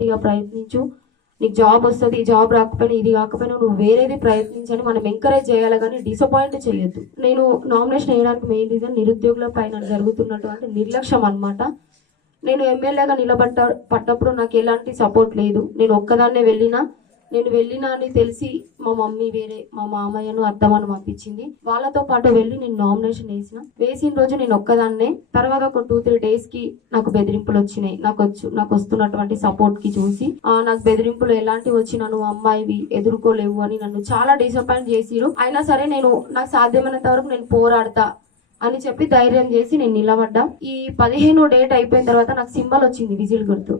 గట్టిగా ప్రయత్నించు. నీకు జాబ్ వస్తుంది ఈ జాబ్ రాకపోయినా ఇది కాకపోయినా నువ్వు వేరేది ప్రయత్నించని మనం ఎంకరేజ్ చేయాలి కానీ డిసప్పాయింట్ చేయొద్దు. నేను నామినేషన్ వేయడానికి మెయిన్ రీజన్ నిరుద్యోగుల పైన జరుగుతున్నటువంటి నిర్లక్ష్యం అన్నమాట. నేను ఎమ్మెల్యేగా నిలబడ్డ పడ్డప్పుడు నాకు ఎలాంటి సపోర్ట్ లేదు. నేను ఒక్కదాన్నే వెళ్ళినా నేను వెళ్ళినా అని తెలిసి మా మమ్మీ వేరే మా మామయ్యను అత్తమ్మను పంపించింది. వాళ్ళతో పాటు వెళ్ళి నేను నామినేషన్ వేసిన. వేసిన రోజు నేను ఒక్కదాన్నే. తర్వాత ఒక టూ త్రీ డేస్కి నాకు బెదిరింపులు వచ్చినాయి. నాకు వచ్చు నాకు వస్తున్నటువంటి సపోర్ట్కి చూసి ఆ, నాకు బెదిరింపులు ఎలాంటివి వచ్చినా నువ్వు అమ్మాయివి ఎదుర్కోలేవు అని నన్ను చాలా డిసప్పాయింట్ చేసిరు అయినా సరే నేను నాకు సాధ్యమైనంత వరకు నేను పోరాడతా అని చెప్పి ధైర్యం చేసి నేను నిలబడ్డా. ఈ పదిహేను డేట్ అయిపోయిన తర్వాత నాకు సింబల్ వచ్చింది విజిల్ గుర్తు.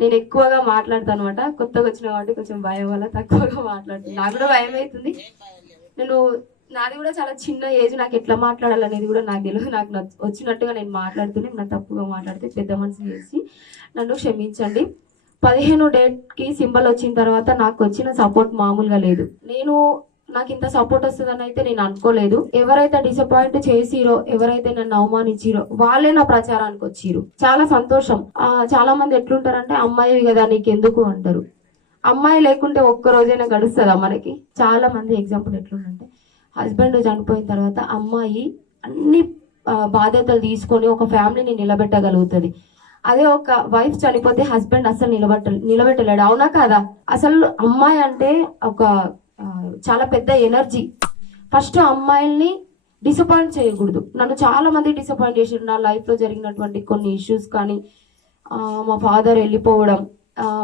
నేను ఎక్కువగా మాట్లాడతాను అనమాట కొత్తగా వచ్చిన కాబట్టి కొంచెం భయం వల్ల తక్కువగా మాట్లాడుతాను నాకు కూడా భయం అవుతుంది. నేను నాది కూడా చాలా చిన్న ఏజ్ నాకు ఎట్లా మాట్లాడాలనేది కూడా నాకు తెలియదు. నాకు వచ్చినట్టుగా నేను మాట్లాడుతూనే నా తప్పుగా మాట్లాడితే పెద్ద మనసు చేసి. నన్ను క్షమించండి. పదిహేను డేట్కి సింబల్ వచ్చిన తర్వాత నాకు వచ్చిన సపోర్ట్ మామూలుగా లేదు. నేను నాకు ఇంత సపోర్ట్ వస్తుందని అయితే నేను అనుకోలేదు. ఎవరైతే డిసప్పాయింట్ చేసిరో ఎవరైతే నన్ను అవమానించిరో వాళ్ళే నా ప్రచారానికి వచ్చిరు చాలా సంతోషం. చాలా మంది ఎట్లుంటారంటే అమ్మాయి కదా నీకెందుకు? అంటారు. అమ్మాయి లేకుంటే ఒక్క రోజైనా గడుస్తుందా మనకి? చాలా మంది ఎగ్జాంపుల్ ఎట్లుందంటే హస్బెండ్ చనిపోయిన తర్వాత అమ్మాయి అన్ని బాధ్యతలు తీసుకొని ఒక ఫ్యామిలీని నిలబెట్టగలుగుతుంది. అదే ఒక వైఫ్ చనిపోతే హస్బెండ్ అసలు నిలబెట్ట నిలబెట్టలేడు. అవునా కాదా? అసలు అమ్మాయి అంటే ఒక చాలా పెద్ద ఎనర్జీ. ఫస్ట్ అమ్మాయిల్ని డిసప్పాయింట్ చేయకూడదు. నన్ను చాలా మంది డిసప్పాయింట్ చేసారు నా లైఫ్లో జరిగినటువంటి కొన్ని ఇష్యూస్ కానీ మా ఫాదర్ వెళ్ళిపోవడం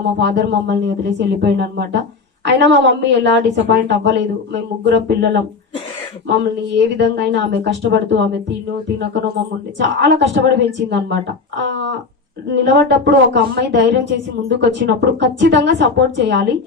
మా ఫాదర్ మమ్మల్ని వదిలేసి వెళ్ళిపోయింది అనమాట అయినా మా మమ్మీ ఎలా డిసప్పాయింట్ అవ్వలేదు. మేము ముగ్గురం పిల్లలం. మమ్మల్ని ఏ విధంగా అయినా ఆమె కష్టపడుతూ ఆమె తినో తినకనో మమ్మల్ని చాలా కష్టపడి పెంచింది అనమాట నిలబడ్డప్పుడు ఒక అమ్మాయి ధైర్యం చేసి ముందుకు వచ్చినప్పుడు ఖచ్చితంగా సపోర్ట్ చేయాలి.